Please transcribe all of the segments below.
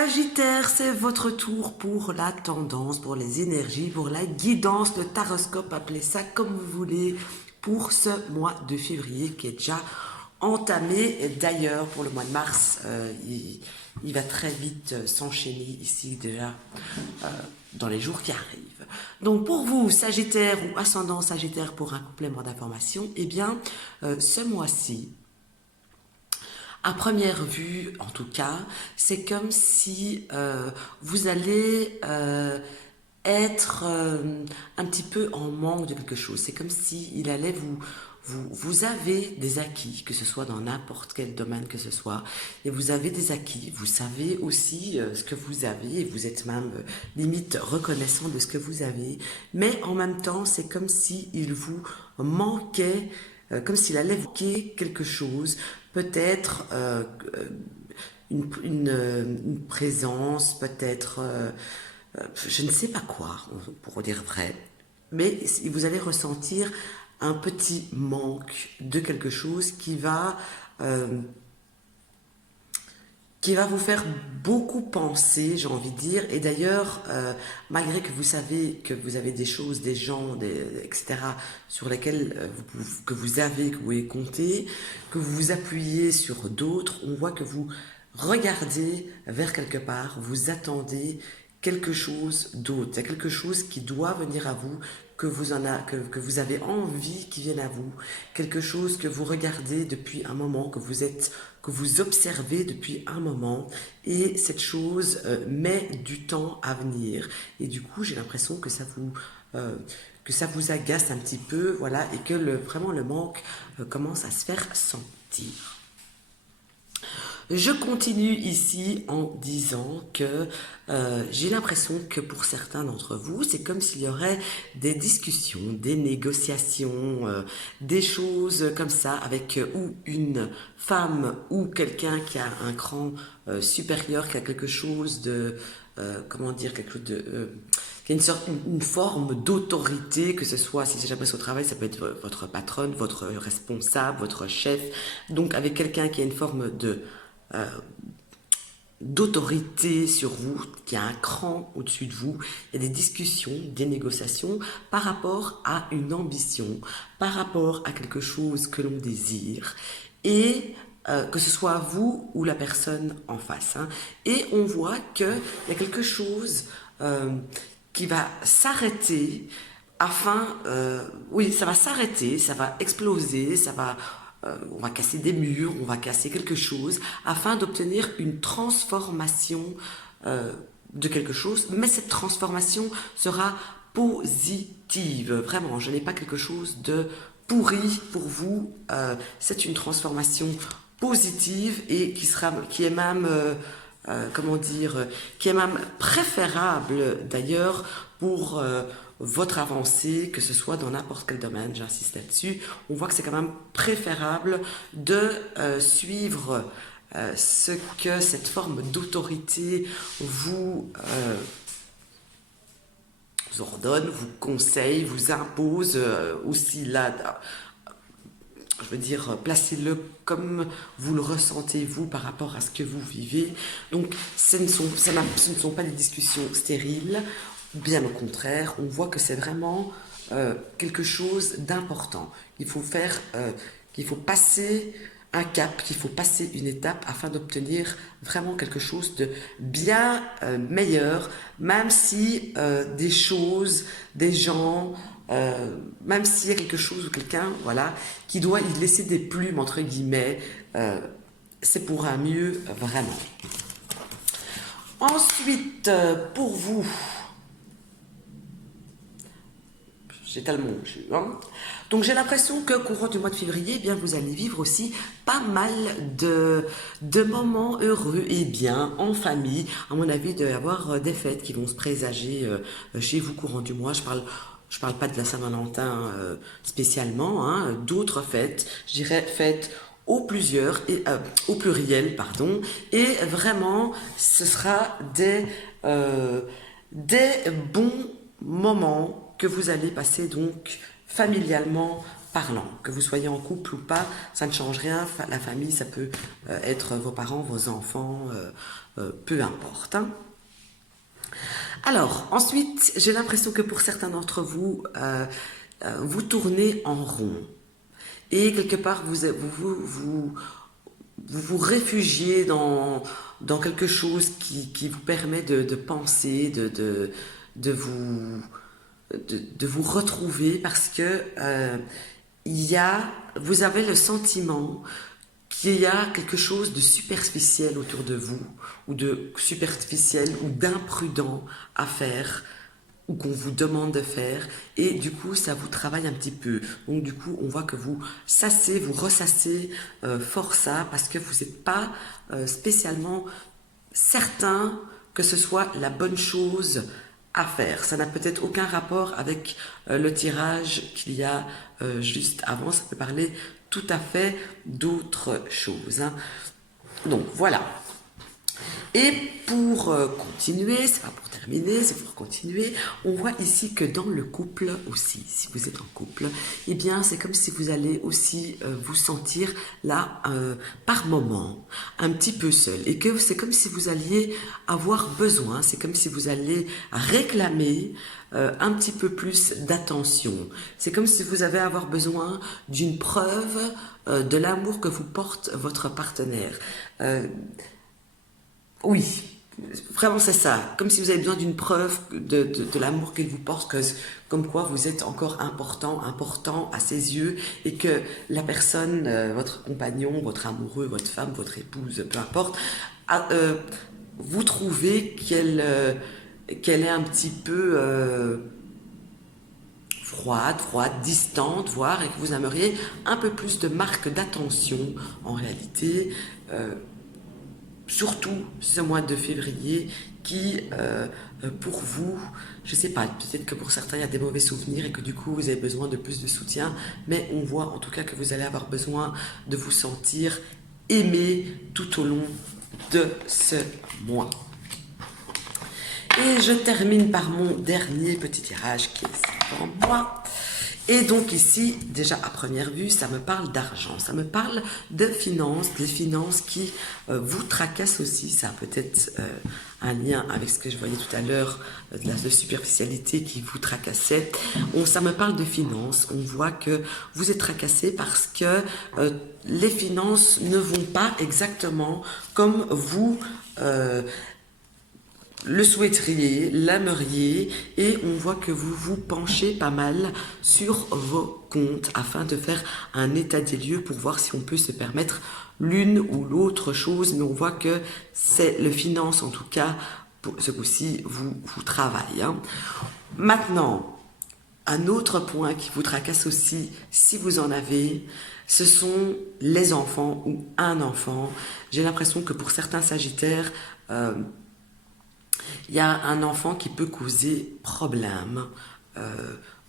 Sagittaire, c'est votre tour pour la tendance, pour les énergies, pour la guidance, le taroscope, appelez ça comme vous voulez, pour ce mois de février qui est déjà entamé. D'ailleurs, pour le mois de mars, il va très vite s'enchaîner ici déjà dans les jours qui arrivent. Donc pour vous, Sagittaire ou ascendant Sagittaire, pour un complément d'information, eh bien, ce mois-ci, à première vue, en tout cas, c'est comme si vous allez être un petit peu en manque de quelque chose. C'est comme si il allait vous avez des acquis, que ce soit dans n'importe quel domaine que ce soit, et vous avez des acquis, vous savez aussi ce que vous avez, et vous êtes même limite reconnaissant de ce que vous avez, mais en même temps, c'est comme si il vous manquait, comme s'il allait manquer quelque chose, peut-être une présence, peut-être je ne sais pas quoi, pour dire vrai, mais vous allez ressentir un petit manque de quelque chose qui va vous faire beaucoup penser, j'ai envie de dire. Et d'ailleurs, malgré que vous savez que vous avez des choses, des gens, etc., sur lesquels que vous pouvez compter, que vous vous appuyez sur d'autres, on voit que vous regardez vers quelque part, vous attendez quelque chose d'autre. Il y a quelque chose qui doit venir à vous, que vous avez envie qui vienne à vous, quelque chose que vous regardez depuis un moment, que vous observez depuis un moment, et cette chose met du temps à venir. Et du coup, j'ai l'impression que ça vous agace un petit peu, voilà, et que vraiment le manque commence à se faire sentir. Je continue ici en disant que j'ai l'impression que pour certains d'entre vous, c'est comme s'il y aurait des discussions, des négociations, des choses comme ça avec ou une femme ou quelqu'un qui a un cran supérieur, qui a quelque chose de, comment dire, quelque chose de... qui a une forme d'autorité, que ce soit, si c'est jamais au travail, ça peut être votre patronne, votre responsable, votre chef, donc avec quelqu'un qui a une forme d'autorité sur vous, qui a un cran au-dessus de vous. Il y a des discussions, des négociations par rapport à une ambition, par rapport à quelque chose que l'on désire, et que ce soit vous ou la personne en face. Et on voit qu'il y a quelque chose qui va s'arrêter oui, ça va s'arrêter, ça va exploser, on va casser des murs, on va casser quelque chose, afin d'obtenir une transformation de quelque chose, mais cette transformation sera positive. Vraiment, je n'ai pas quelque chose de pourri pour vous, c'est une transformation positive et qui est même... comment dire, qui est même préférable d'ailleurs pour votre avancée, que ce soit dans n'importe quel domaine, j'insiste là-dessus. On voit que c'est quand même préférable de suivre ce que cette forme d'autorité vous ordonne, vous conseille, vous impose, aussi là, je veux dire, placez-le comme vous le ressentez vous par rapport à ce que vous vivez. Donc ce ne sont pas des discussions stériles, bien au contraire, on voit que c'est vraiment quelque chose d'important. Il faut qu'il faut passer un cap, qu'il faut passer une étape afin d'obtenir vraiment quelque chose de bien meilleur, même si des choses, des gens, même s'il y a quelque chose ou quelqu'un, voilà, qui doit y laisser des plumes, entre guillemets, c'est pour un mieux, vraiment. Ensuite, pour vous, j'ai tellement donc j'ai l'impression que courant du mois de février, eh bien vous allez vivre aussi pas mal de moments heureux et bien en famille. À mon avis, il doit y avoir des fêtes qui vont se présager chez vous courant du mois. Je parle pas de la Saint-Valentin spécialement, d'autres fêtes, je dirais fêtes au pluriel, pardon, et vraiment ce sera des bons moments que vous allez passer donc familialement parlant. Que vous soyez en couple ou pas, ça ne change rien. La famille, ça peut être vos parents, vos enfants, peu importe, hein. Alors, ensuite, j'ai l'impression que pour certains d'entre vous, vous tournez en rond. Et quelque part, vous réfugiez dans quelque chose qui vous permet de penser, de vous, de vous retrouver parce que il y a, vous avez le sentiment qu'il y a quelque chose de superficiel autour de vous, ou de superficiel ou d'imprudent à faire, ou qu'on vous demande de faire, et du coup ça vous travaille un petit peu. Donc du coup on voit que vous sassez, vous ressassez fort ça, parce que vous n'êtes pas spécialement certain que ce soit la bonne chose à faire. Ça n'a peut-être aucun rapport avec le tirage qu'il y a juste avant, ça peut parler tout à fait d'autres choses, hein. Donc voilà. Et pour continuer, c'est pas pour terminer, c'est pour continuer, on voit ici que dans le couple aussi, si vous êtes en couple, eh bien c'est comme si vous allez aussi vous sentir là, par moment, un petit peu seul. Et que c'est comme si vous alliez avoir besoin, c'est comme si vous alliez réclamer un petit peu plus d'attention. C'est comme si vous avez à avoir besoin d'une preuve de l'amour que vous porte votre partenaire. Oui, vraiment c'est ça. Comme si vous avez besoin d'une preuve de l'amour qu'il vous porte, comme quoi vous êtes encore important à ses yeux, et que la personne, votre compagnon, votre amoureux, votre femme, votre épouse, peu importe, vous trouvez qu'elle est un petit peu froide, distante, voire, et que vous aimeriez un peu plus de marques d'attention en réalité. Surtout ce mois de février qui, pour vous, je sais pas, peut-être que pour certains il y a des mauvais souvenirs et que du coup vous avez besoin de plus de soutien, mais on voit en tout cas que vous allez avoir besoin de vous sentir aimé tout au long de ce mois. Et je termine par mon dernier petit tirage qui est pour moi. Et donc ici, déjà à première vue, ça me parle d'argent, ça me parle de finances, des finances qui vous tracassent aussi. Ça a peut-être un lien avec ce que je voyais tout à l'heure, de superficialité qui vous tracassait. Ça me parle de finances, on voit que vous êtes tracassé parce que les finances ne vont pas exactement comme vous le souhaiteriez, l'aimeriez, et on voit que vous vous penchez pas mal sur vos comptes afin de faire un état des lieux pour voir si on peut se permettre l'une ou l'autre chose, mais on voit que c'est le finance en tout cas, pour ce coup-ci, vous travaille, hein. Maintenant, un autre point qui vous tracasse aussi, si vous en avez, ce sont les enfants ou un enfant. J'ai l'impression que pour certains sagittaires, il y a un enfant qui peut causer problème,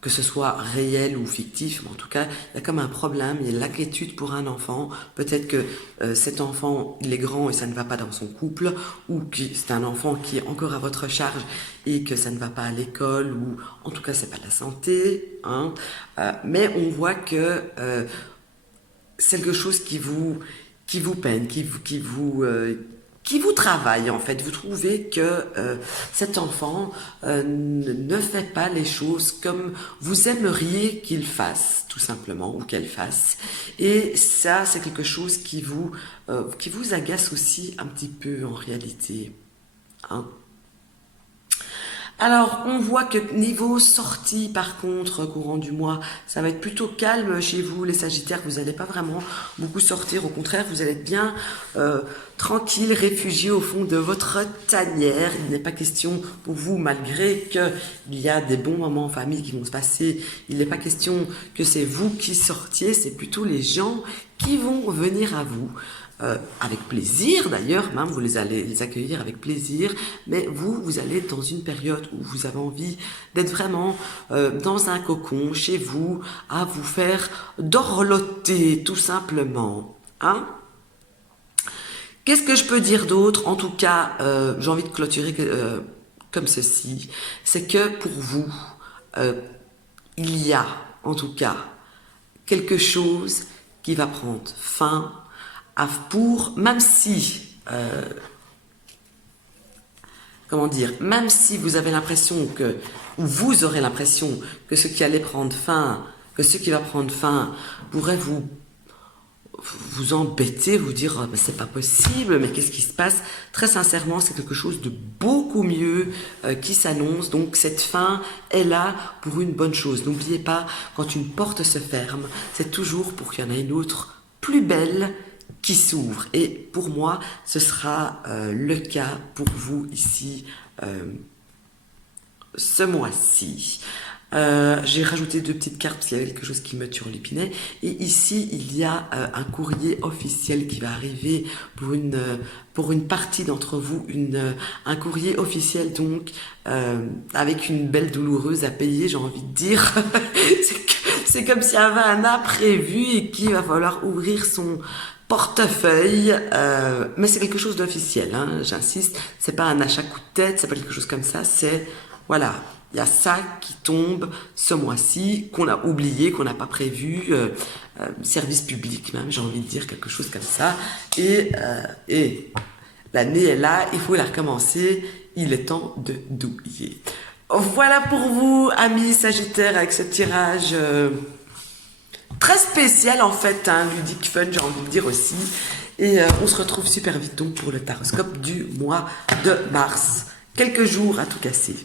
que ce soit réel ou fictif, mais en tout cas, il y a comme un problème, il y a l'inquiétude pour un enfant. Peut-être que cet enfant, il est grand et ça ne va pas dans son couple, ou que c'est un enfant qui est encore à votre charge et que ça ne va pas à l'école, ou en tout cas, c'est pas la santé, hein. Mais on voit que c'est quelque chose qui vous peine, qui vous travaille en fait. Vous trouvez que cet enfant ne fait pas les choses comme vous aimeriez qu'il fasse, tout simplement, ou qu'elle fasse. Et ça, c'est quelque chose qui vous agace aussi un petit peu en réalité, hein. Alors, on voit que niveau sortie, par contre, courant du mois, ça va être plutôt calme chez vous, les Sagittaires. Vous n'allez pas vraiment beaucoup sortir. Au contraire, vous allez être bien tranquille, réfugié au fond de votre tanière. Il n'est pas question pour vous, malgré qu'il y a des bons moments en famille qui vont se passer, il n'est pas question que c'est vous qui sortiez, c'est plutôt les gens qui vont venir à vous. Avec plaisir d'ailleurs, même vous allez les accueillir avec plaisir, mais vous allez être dans une période où vous avez envie d'être vraiment dans un cocon chez vous, à vous faire dorloter tout simplement, hein. Qu'est-ce que je peux dire d'autre? En tout cas, j'ai envie de clôturer comme ceci, c'est que pour vous, il y a en tout cas, quelque chose qui va prendre fin même si, comment dire, même si vous avez l'impression ou vous aurez l'impression que ce qui allait prendre fin, que ce qui va prendre fin pourrait vous embêter, vous dire oh, c'est pas possible, mais qu'est-ce qui se passe? Très sincèrement, c'est quelque chose de beaucoup mieux qui s'annonce. Donc cette fin est là pour une bonne chose. N'oubliez pas, quand une porte se ferme, c'est toujours pour qu'il y en ait une autre plus belle qui s'ouvre. Et pour moi, ce sera le cas pour vous ici ce mois-ci. J'ai rajouté 2 petites cartes parce qu'il y avait quelque chose qui me turlupinait. Et ici, il y a un courrier officiel qui va arriver pour une partie d'entre vous. Un courrier officiel, donc, avec une belle douloureuse à payer, j'ai envie de dire. C'est comme s'il y avait un imprévu et qu'il va falloir ouvrir son portefeuille, mais c'est quelque chose d'officiel, hein, j'insiste. C'est pas un achat coup de tête, c'est pas quelque chose comme ça. Voilà. Il y a ça qui tombe ce mois-ci, qu'on a oublié, qu'on n'a pas prévu, service public même, j'ai envie de dire quelque chose comme ça. Et l'année est là, il faut la recommencer, il est temps de douiller. Voilà pour vous, amis Sagittaires, avec ce tirage très spécial en fait, hein, ludique, fun, j'ai envie de dire aussi. Et on se retrouve super vite donc pour le taroscope du mois de mars. Quelques jours à tout casser.